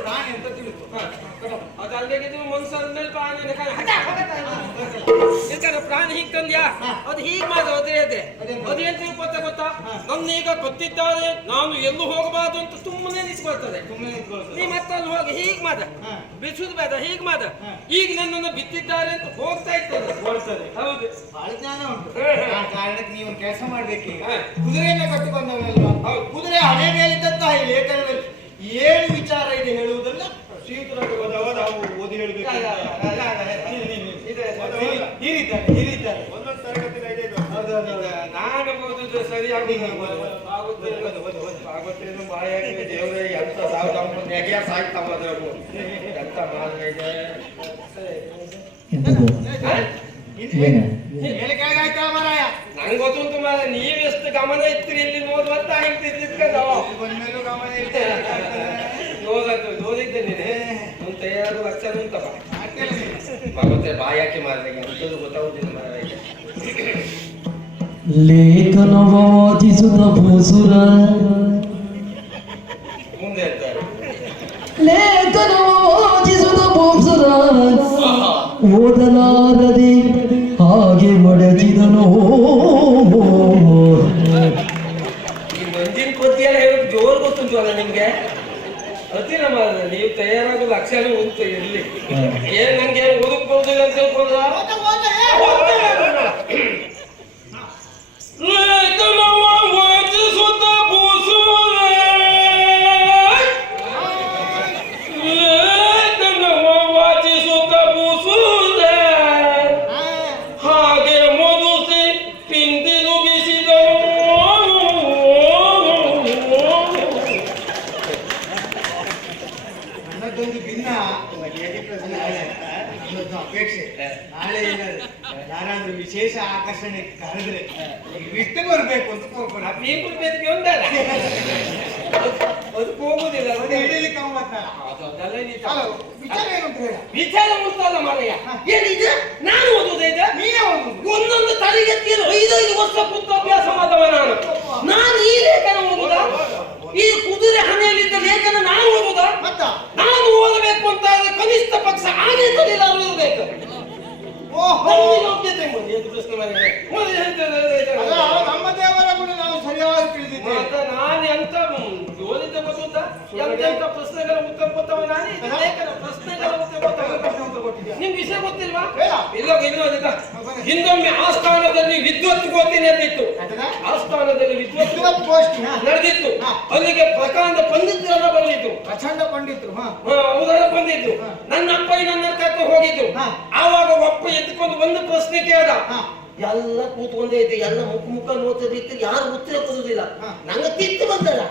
ಪ್ರಾಣಿ ಅಂತ ತಿಳಿದು ಅದಲ್ಬೇಕಿದ್ರು ಮನುಷ್ಯರಲ್ಲಿ ಪ್ರಾಣಿ ಪ್ರಾಣಿ ಹೀಗೆ ತಂದ್ಯಾ? ಅದು ಹೀಗೆ ಮಾಡು. ಅದೇ ಅದೇನ್ ತಿಳ್ಕೊತ ಗೊತ್ತಾ? ನನ್ನೀಗ ಗೊತ್ತಿದ್ದಾರೆ, ನಾನು ಎಲ್ಲೂ ಹೋಗಬಾರ್ದು ಅಂತ ಸುಮ್ಮನೆ ನಿಂತ್ಕೊಳ್ತದೆ. ನೀ ಮತ್ತಲ್ಲಿ ಹೋಗಿ ಹೀಗೆ ಮಾಡ, ಬಿಸುದು ಬೇಡ, ಹೀಗೆ ಮಾಡ. ಈಗ ನನ್ನನ್ನು ಬಿತ್ತಿದ್ದಾರೆ ಅಂತ ಹೋಗ್ತಾ ಇರ್ತದೆ. ಹೌದು, ಬಹಳ ಜ್ಞಾನ ಉಂಟು. ಆ ಕಾರಣಕ್ಕೆ ನೀವು ಕೆಲಸ ಮಾಡ್ಬೇಕೀಗ. ಕುದುರೆಯನ್ನ ಕಟ್ಟಿ ಬಂದವನಲ್ವಾ? ಕುದುರೆ ಹಣೆ ಮೇಲಿದ್ದಂತಹ ಈ ಲೇಖನದಲ್ಲಿ ಏನು ವಿಚಾರ ಇದೆ ಹೇಳುವುದನ್ನ ಶ್ರೀಯುತರಾಗಿ ನಾವು ಓದಿ ಹೇಳಬೇಕು. ಹಿರಿತಾರೆ ಒಂದೊಂದು ತರಗತಿ ನಾನು ಓದುದು ಸರಿಯಾಗಿ ಆಗುತ್ತೇನು ಬಾಯಾಗಿ ದೇವರೇ ಎಂತ ನೆಗೆಯ ಸಾಯ್ತಮ್ಮ ಎಂತ ಮಾಡಿದೆ ಎಂತದು ಏನು ಮೇಲೆ ಕೆಳಗಾಯ್ತಾ ಮಾರಾಯ? ನಂಗೆ ಗೊತ್ತುಂಟು ಮಾರ ನೀವೆಷ್ಟು ಗಮನ ಇರ್ತೀರಿ ಇಲ್ಲಿ ನೋಡುವಂತ ಬಂದ್ಮೇಲೂ ಗಮನ ಇರ್ತೇನೆ. ನೋಡಿದ್ದೆ ನೀನೆ ಒಂದು ತಯಾರು ಲಕ್ಷಣ ಉಂಟಪ್ಪ ಮತ್ತೆ ಬಾಯಾಕೆ ಮಾರಿದೆ ಅಂತದ್ದು ಗೊತ್ತಾಗುದಿಲ್ಲ ಮಾರಾಯ. ಲೇಖನ ವಾಚಿಸುತ್ತ ಭೂಸುರ ಮುಂದೆ ಹೇಳ್ತಾರೆ ಲೇಖನ ವಾಚಿಸುತ್ತ ಭೂಸುರ ಓದಲಾರದೆ ಹಾಗೆ ಮಡಚಿದನು. ಈ ಮಂಜಿನ ಕೊದ್ದಿ ಎಲ್ಲ ಹೇಳೋದು ಜೋರು ಗೊತ್ತುಂಟು ಅಲ್ಲ ನಿಮ್ಗೆ? ಅದಿಲ್ಲ ಮಾರ ನೀವು ತಯಾರಾಗೋ ಲಕ್ಷಣ ಉಂಟು ಇರ್ಲಿ. ಏನ್ ನಂಗೆ ಓದಕ್ಬಹುದು ಅಂತ ತಿಳ್ಕೊಂಡ ನನ್ನದೊಂದು ಭಿನ್ನ ಅಪೇಕ್ಷೆ. ನಾಳೆ ಯಾರಾದ್ರೂ ವಿಶೇಷ ಆಕರ್ಷಣೆ ಕರೆದ್ರೆ ಬಿಟ್ಟು ಬರ್ಬೇಕು ಅಂತ ಕೋರ್ಕೊಂಡು ನೀವು ಬೇದಿಗೆ ಉಂಟಲ್ಲ ಅದಕ್ಕೆ ಹೋಗುದಿಲ್ಲ ಅದು ಹಿಡಿಲಿಕ್ಕೆ ಒಂಬತ್ತಲ್ಲ. ವಿಚಾರ ಏನು ಅಂತ ಹೇಳ? ವಿಚಾರ ಉಂಟಲ್ಲ ಮಾರಯ್ಯ. ಏನಿದೆ ನಾನು ಓದುವುದೇ ಇದೆ ನೀನೇ ಓದುದು. ಒಂದೊಂದು ತರಗತಿಯಲ್ಲಿ 5-5 ವರ್ಷ ಕೂತು ಅಭ್ಯಾಸ ಮಾಡಿದವ ನಾನು ಈ ಲೇಖನ ಓದುದ? ಈ ಕುದುರೆ ಹಣೆಯಲ್ಲಿದ್ದ ಲೇಖನ ನಾನು ಓದುದ? ನಾನು ಓದಬೇಕು ಅಂತ ಕನಿಷ್ಠ ಪಕ್ಷ ಆಡಳಿತದಲ್ಲಿ ಓದಬೇಕು. ಯೋಗ್ಯತೆ ಪ್ರಶ್ನೆ ಮಾಡಿದ್ರೆ ನಮ್ಮ ದೇವರ ಗುಣ ನಾವು ಸರಿಯಾಗಿ ತಿಳಿದಿದ್ದೇವೆ. ನಾನು ಎಂತ ಓದಿದ್ದ ಗೊತ್ತುಂಟಾ? ಎಂತೆಂತ ಪ್ರಶ್ನೆಗಳ ಉತ್ತರ ಕೊಟ್ಟವ ನಾನೇ. ಲೇಖನ ಪ್ರಶ್ನೆಗಳ ಉತ್ತರ ಕೊಟ್ಟವ ನಿಮ್ಗೆ ವಿಷಯ ಗೊತ್ತಿಲ್ವಾ? ಇಲ್ಲ ಹಿಂದೊಮ್ಮೆ ಆಸ್ಥಾನದಲ್ಲಿ ವಿದ್ವತ್ ಗೋತಿ ನಡೆದಿತ್ತು. ಆಸ್ಥಾನದಲ್ಲಿ ವಿದ್ವತ್ ಗೋಷ್ಠಿ ನಡೆದಿತ್ತು. ಅಲ್ಲಿಗೆ ಪ್ರಕಾಂಡ ಪಂಡಿತರೆಲ್ಲ ಬಂದಿತ್ತು. ಪ್ರಚಂಡ ಪಂಡಿತರು ಅವರೆಲ್ಲ ಬಂದಿದ್ದು. ನನ್ನ ಅಪ್ಪ ನನ್ನ ಕರ್ಕೊಂಡು ಹೋಗಿದ್ದು. ಆವಾಗ ಒಪ್ಪ ಎತ್ಕೊಂಡು ಒಂದು ಪ್ರಶ್ನೆ ಕೇಳ್ದ. ಎಲ್ಲ ಕೂತ್ಕೊಂಡೇ ಇದ್ದೆ, ಎಲ್ಲ ಮುಖ ನೋಡ್ತಿದ್ದು ಯಾರು ಉತ್ತರ ಕೊಡುದಿಲ್ಲ. ನಂಗೆ ತಿತ್ತು ಬಂದಲ್ಲ,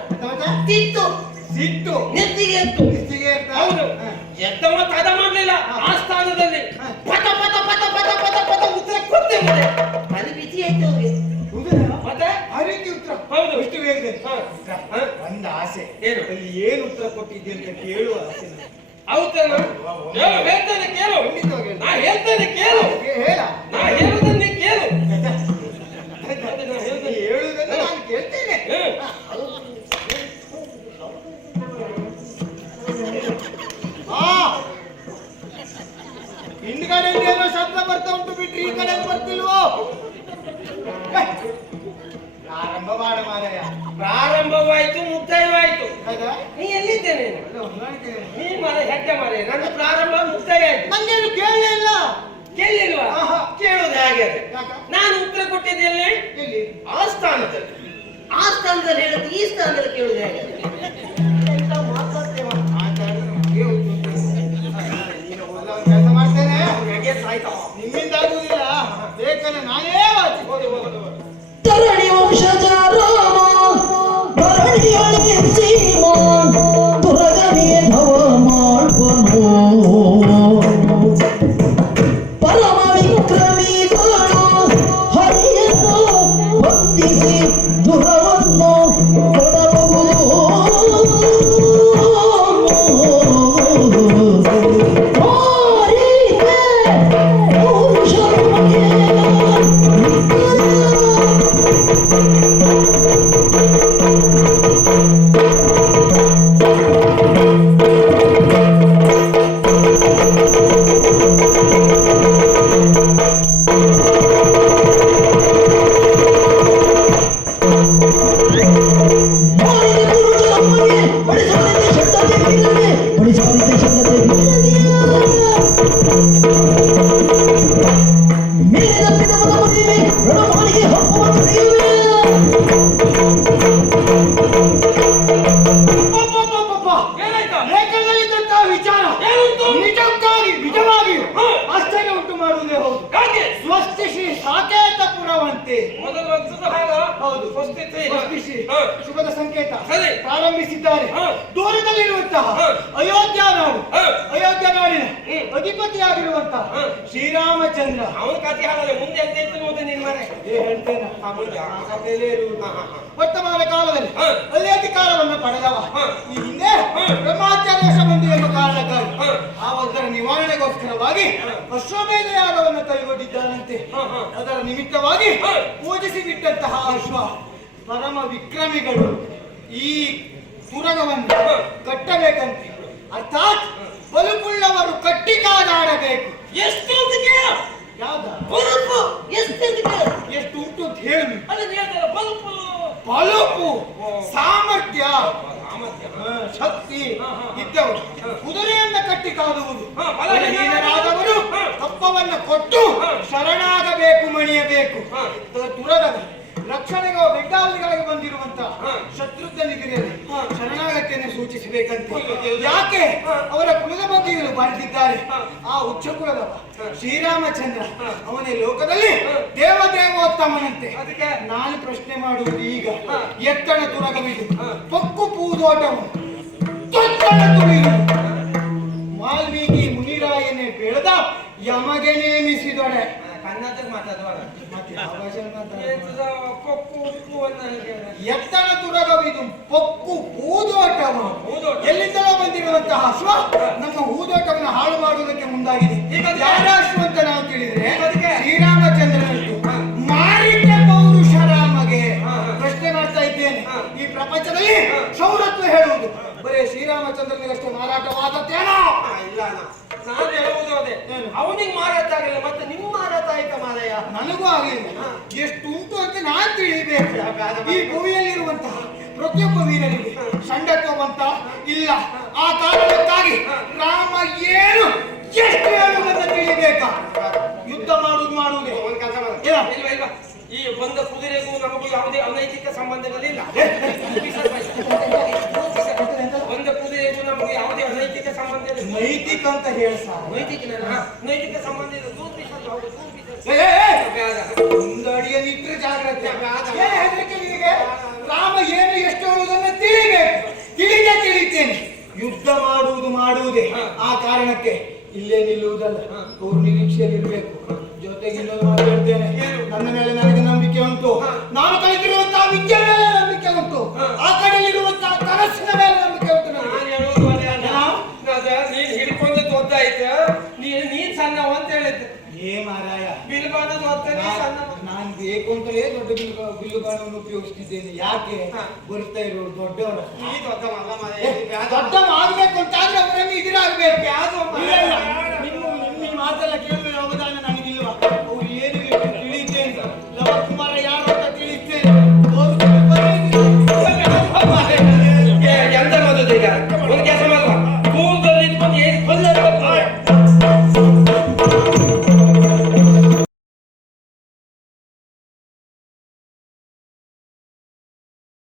ತಿತ್ತು ಸಿಟ್ಟು ನೆತ್ತಿಗೆ ಎತ್ತು. ಹೌದು, ಎದ್ದವ ತಡ ಮಾಡ್ಲಿಲ್ಲ. ಆ ಸ್ಥಾನದಲ್ಲಿ ಪಟ ಪಟ ಪಟ ಪಟ ಪಟ ಪಟ ಉತ್ತರ ಕೊಟ್ಟೆ ಮುಂದೆ ಅಲ್ಲಿ ಬಿಸಿ ಆಯ್ತು ಅವ್ರಿಗೆ. ಮತ್ತೆ ಆ ರೀತಿ ಉತ್ತರ ಹೌದು ಇಷ್ಟು ವೇಗದಲ್ಲಿ ಒಂದು ಆಸೆ ಏನು? ಅಲ್ಲಿ ಏನು ಉತ್ತರ ಕೊಟ್ಟಿದ್ದೆ ಅಂತ ಕೇಳುವ ಆಸೆ. ಹೌದಾ? ಹೇಳ್ತೇನೆ ಕೇಳು. ನಾ ಹೇಳ್ತೇನೆ ಕೇಳು. ಹೇಳ. ನಾ ಹೇಳುದನ್ನೇ ಕೇಳು. ಹೇಳುವುದನ್ನ ನಾನು ಕೇಳ್ತೇನೆ. ಹಿಂದ್ಗಡೆ ಏನೋ ಶಬ್ದ ಬರ್ತಾ ಉಂಟು ಬಿಟ್ರಿ ಈ ಕಡೆ ಬರ್ತಿಲ್ವೋ? ಪ್ರಾರಂಭ ಮಾಡ ಮಾರಾಯ. ಪ್ರಾರಂಭವಾಯ್ತು, ಮುಕ್ತಾಯವಾಯ್ತು. ನೀ ಎಲ್ಲಿದ್ದೇನೆ? ನೀ ಮರ ಹೆಡ್ಡೆ ಮರ. ನನ್ನ ಪ್ರಾರಂಭ ಮುಕ್ತಾಯ ಆಯ್ತು. ನಂಗೇನು ಕೇಳಲಿಲ್ಲ. ಕೇಳಿಲ್ವಾ? ಕೇಳುವುದು ಹಾಗೆ ಅದು. ನಾನು ಉತ್ತರ ಕೊಟ್ಟಿದ್ದೆ ಎಲ್ಲಿ? ಆ ಸ್ಥಾನದಲ್ಲಿ. ಆ ಸ್ಥಾನದಲ್ಲಿ ಹೇಳುದು ಈ ಸ್ಥಾನದಲ್ಲಿ ಕೇಳುವುದು ಹೇಗೆ? ಕೆಲಸ ಮಾಡ್ತೇನೆ, ನಿಮ್ಮಿಂದ ಆಗುವುದಿಲ್ಲ. ಲೇಖನ ನಾನೇ ವಾಚಿ. ತರಣಿ ವಂಶಜ ರಾಮ ಧರಣಿಯೊಳಿ ಸೀಮ ತುರಗಮೇಧವ ಮಾಡುವನು ಪರಮ ವಿಕ್ರಮಿಗಳು ಹರಿಯನ್ನು ಬಂಧಿಸಿ ದುರವನ್ನು ಕೊಡಬಹುದು. ಹೇಳಿದಂತಹ ವಿಚಾರ ನಿಜವಾಗಿ ಆಶ್ಚರ್ಯ ಉಂಟು ಮಾಡುವುದೇ ಹೌದು. ಯಾಕೆ ಸ್ವಸ್ತಿ ಶ್ರೀ ಸಾಕೇತಪುರವಂತೆ ಮೊದಲು ಬಂದದ್ದು ಹಾಗ ಹೌದು. ಸ್ವಸ್ತಿ ಸ್ವಸ್ತಿ ಶ್ರೀ ಹಾ. ಶುಭದ ಸಂಕೇತ ಸರಿ. ಪ್ರಾರಂಭಿಸಿದ್ದಾರೆ. ಹಾ. ದೂರದಲ್ಲಿರುವಂತಹ ಹಾ. ಅಯೋಧ್ಯ ನಾಡು, ಹಾ. ಅಯೋಧ್ಯ ನಾಡಿನ ಹ್ಮ್. ಅಧಿಪತಿಯಾಗಿರುವಂತಹ ಹಾ. ಶ್ರೀರಾಮಚಂದ್ರ ಅವನ ಕಥೆ ಹಾಗಲ್ಲ, ಮುಂದೆ ಅಂತ ಇತ್ತು ನೋಡ್ದೆ ನಿನ್ ಮನೆ ಹೇಳ್ತೇನೆ. ಹಾ, ಮುಂದೆ. ಆ ಕಥೆಯಲ್ಲೇ ಇರುವುದು. ಹಾ, ಹಾ, ಹಾ. ವರ್ತಮಾನ ಕಾಲದಲ್ಲಿ ಹಾ. ಅಲ್ಲಿ ಅಧಿಕಾರವನ್ನು ಪಡೆದವ. ಹಾ. ಈ ಹಿಂದೆ ಹಾ. ಬ್ರಹ್ಮಾಚಾರ್ಯ ಬಂಧು ಎಂಬ ಕಾರಣಕ್ಕಾಗಿ ಹಾ. ಆ ಒಂದರ ನಿವಾರಣೆಗೋಸ್ಕರವಾಗಿ ಅಶ್ವಮೇಧ ಯಾಗವನ್ನು ಕೈಗೊಂಡಿದ್ದಾನಂತೆ. ಹಾ, ಹಾ. ಅದರ ನಿಮಿತ್ತವಾಗಿ ಹಾ. ಪೂಜಿಸಿ ಬಿಟ್ಟಂತಹ ಅಶ್ವ ಪರಮ ವಿಕ್ರಮಿಗಳು ಈ ತುರಗವನ್ನು ಹಾ. ಕಟ್ಟಬೇಕಂತೆ. ಅರ್ಥಾತ್ ಬಲುಪುಳ್ಳವರು ಕಟ್ಟಿ ಕಾದಾಡಬೇಕು. ಎಷ್ಟು ಅಂತ ಕೇಳ ಯಾವ್ದ ಬಲ್ಪು ಎಷ್ಟು ಅಂತ ಕೇಳ ಎಷ್ಟು ಉಂಟು ಅಂತ ಹೇಳಿ. ಅದನ್ನ ಹೇಳ್ತಾರೆ ಬಲ್ಪು ಬಲುಪು ಸಾಮರ್ಥ್ಯ ಸಾಮರ್ಥ್ಯ. ಶಕ್ತಿ ಹಾ, ಹಾ, ಹಾ. ಇದ್ದವರು ಹಾ. ಕುದುರೆಯನ್ನ ಕಟ್ಟಿ ಕಾದುವುದು. ಹಾ, ಬಲಹೀನರಾದವರು ಬಲಹೀನರಾದವರು ಹಾ. ಕಪ್ಪವನ್ನು ಕೊಟ್ಟು ಹಾ. ಶರಣಾಗಬೇಕು, ಮಣಿಯಬೇಕು. ಹಾ. ತುರಗದ ರಕ್ಷಣೆಗೆ ಬೆಡ್ಡಾವಲಿಗಾಗಿ ಬಂದಿರುವಂತಹ ಹಾ. ಶತ್ರುಘ್ನಿಗಿರಿಯಲ್ಲಿ ಹಾ. ಶರಣಾಗತಿಯನ್ನು ಸೂಚಿಸಬೇಕಂತೆ. ಹೌದು. ಯಾಕೆ ಹಾ. ಅವರ ಕುಲದ ಬಗ್ಗೆ ಇವರು ಬರೆದಿದ್ದಾರೆ. ಹಾ. ಆ ಉಚ್ಚ ಕುಲದವ ಹಾ. ಶ್ರೀರಾಮಚಂದ್ರ ಹಾ. ಅವನೇ ಲೋಕದಲ್ಲಿ ಹಾ. ದೇವದೇವೋತ್ತಮನಂತೆ. ಅದಕ್ಕೆ ನಾನು ಪ್ರಶ್ನೆ ಮಾಡುವುದು ಈಗ ಹಾ. ಎತ್ತಣ ತುರಗವಿದು ಹಾ. ಪಕ್ಕು ಪೂದೋಟವು ತೊತ್ತಣ ತುಳಿದು ವಾಲ್ಮೀಕಿ ಮುನಿರಾಯನೇ ಬೆಳೆದ ಯಮಗೆ ನೇಮಿಸಿದೊಡೆ. ಕನ್ನಡ ಮಾತಾಡುವಾಗ ಮತ್ತೆ ಯಾವ ಭಾಷೆಯಲ್ಲಿ ಮಾತಾಡೋದು? ಎಂತದ ಕೊಕ್ಕು ಉಪ್ಪು ಅನ್ನ ಹೇಳ್ತಾರೆ. ಎತ್ತಣ ತುರಗವಿದು ಪಕ್ಕು ಪೂದೋಟವು. ಹೂದೋಟ. ಎಲ್ಲಿಂದಲೋ ಬಂದಿರುವಂತಹ ಅಶ್ವ ನಮ್ಮ ಹೂದೋಟವನ್ನು ಹಾಳು ಮಾಡುವುದಕ್ಕೆ ಮುಂದಾಗಿದೆ. ಈಗ ಅದು ಯಾರ ಅಶ್ವ ಅಂತ ನಾವು ತಿಳಿದ್ರೆ ಈಗ ಅದಕ್ಕೆ? ಶ್ರೀರಾಮಚಂದ್ರನದ್ದು. ಹಾ. ಮಾರಿದ್ದ ಪೌರುಷ ರಾಮಗೆ. ಹಾ, ಹಾ. ಪ್ರಶ್ನೆ ಮಾಡ್ತಾ ಇದ್ದೇನೆ. ಹಾ. ಈ ಪ್ರಪಂಚದಲ್ಲಿ ಹಾ. ಶೌರತ್ವ ಹೇಳುವುದು ಬರೀ ಶ್ರೀರಾಮಚಂದ್ರನಿಗಷ್ಟೇ ಮಾರಾಟವಾದದ್ದೇನೋ? ಇಲ್ಲ ನಾನು ಹೇಳುವುದು ಅದೇ. ಏನು? ಅವನಿಗೆ ಮಾರಾಟ ಆಗಿಲ್ಲ, ಮತ್ತೆ ನಿಮ್ಮ ಮಾರಾಟ ಆಯ್ತಾ ಮಾರಾಯ? ನನಗೂ ಆಗಿಲ್ಲ. ಹಾ. ಎಷ್ಟು ಉಂಟು ಅಂತ ನಾನು ತಿಳಿಬೇಕು. ಯಾಕೆ? ಈ ಭೂಮಿಯಲ್ಲಿರುವಂತಹ ಪ್ರತಿಯೊಬ್ಬ ವೀರನಿಗೆ ಷಂಡತ್ವವಂತ ಇಲ್ಲ. ಆ ಕಾರಣಕ್ಕಾಗಿ ರಾಮ ಏನು ಎಷ್ಟು ಹೇಳುವುದನ್ನು ತಿಳಿಬೇಕಾ? ಯುದ್ಧ ಮಾಡುವುದೇ ಒಂದು ಕೆಲಸ ಮಾಡು. ಏನು? ಇಲ್ವಾ ಇಲ್ವಾ, ಈ ಬಂದ ಕುದುರೆಗೂ ನಮಗೂ ಯಾವುದೇ ಅನೈತಿಕ ಸಂಬಂಧಗಳಿಲ್ಲ. ಬಂದ ಕುದುರೆಗೂ ನಮಗೂ ಯಾವುದೇ ಅನೈತಿಕ ಸಂಬಂಧ ಇಲ್ಲ. ನೈತಿಕ ಅಂತ ಹೇಳ್ಸ. ನೈತಿಕ ಸಂಬಂಧ ಇಲ್ಲ. ದೂರ್ಪಿಸಲು ಹೌದು, ದೂರ್ಪಿಸಲು. ಒಂದು ಅಡಿಯಲ್ಲಿಟ್ಟರೆ ಜಾಗ್ರತೆ. ಏನು ಹೆದರಿಕೆ ನಿನಗೆ? ರಾಮ ಏನು ಎಷ್ಟು ಹೇಳುವುದನ್ನು ತಿಳಿಬೇಕು. ತಿಳಿತೇನೆ. ಯುದ್ಧ ಮಾಡುವುದೇ. ಆ ಕಾರಣಕ್ಕೆ ಇಲ್ಲೇ ನಿಲ್ಲುವುದಲ್ಲ, ಅವ್ರು ನಿರೀಕ್ಷೆಯಲ್ಲಿರ್ಬೇಕು. ಜೊತೆಗೆ ಇನ್ನೊಂದು ಮಾತು ಹೇಳ್ತೇನೆ. ನನ್ನ ಮೇಲೆ ನನಗೆ ನಂಬಿಕೆ ಉಂಟು. ನಾನು ಕಲಿತಿರುವಂತಹ ವಿದ್ಯೆ ಮೇಲೆ ನಂಬಿಕೆ ಉಂಟು. ಆ ಕಡೆಯಲ್ಲಿರುವಂತಹ ಕನಸಿನ ಮೇಲೆ ನಂಬಿಕೆ ಉಂಟು ನನಗೆ. ನಾನು ಹೇಳುವುದು ಅದೇ ಅಲ್ಲ. ನೀನ್ ಹಿಡ್ಕೊಂಡದ್ದು ಒದ್ದಾಯ್ತು. ನೀನ್ ಸಣ್ಣವ ಅಂತ ಹೇಳಿದ್ದು. ಏ ಮಾರಾಯ, ಬಿಲ್ಬಾನದು ಒತ್ತಾನೆ ಸಣ್ಣವ. ನಾನು ಬೇಕು ಅಂತಲೇ ದೊಡ್ಡ ಬಿಲ್ಲುಗಾಣವನ್ನು ಉಪಯೋಗಿಸ್ತಿದ್ದೇನೆ. ಯಾಕೆ? ಬರ್ತಾ ಇರೋರು ದೊಡ್ಡವರ. ಈ ದೊಡ್ಡವಲ್ಲ ಮಾರಾಯ. ದೊಡ್ಡ ಮಾಡಬೇಕು ಅಂತಾದ್ರೆ ಅವರನ್ನು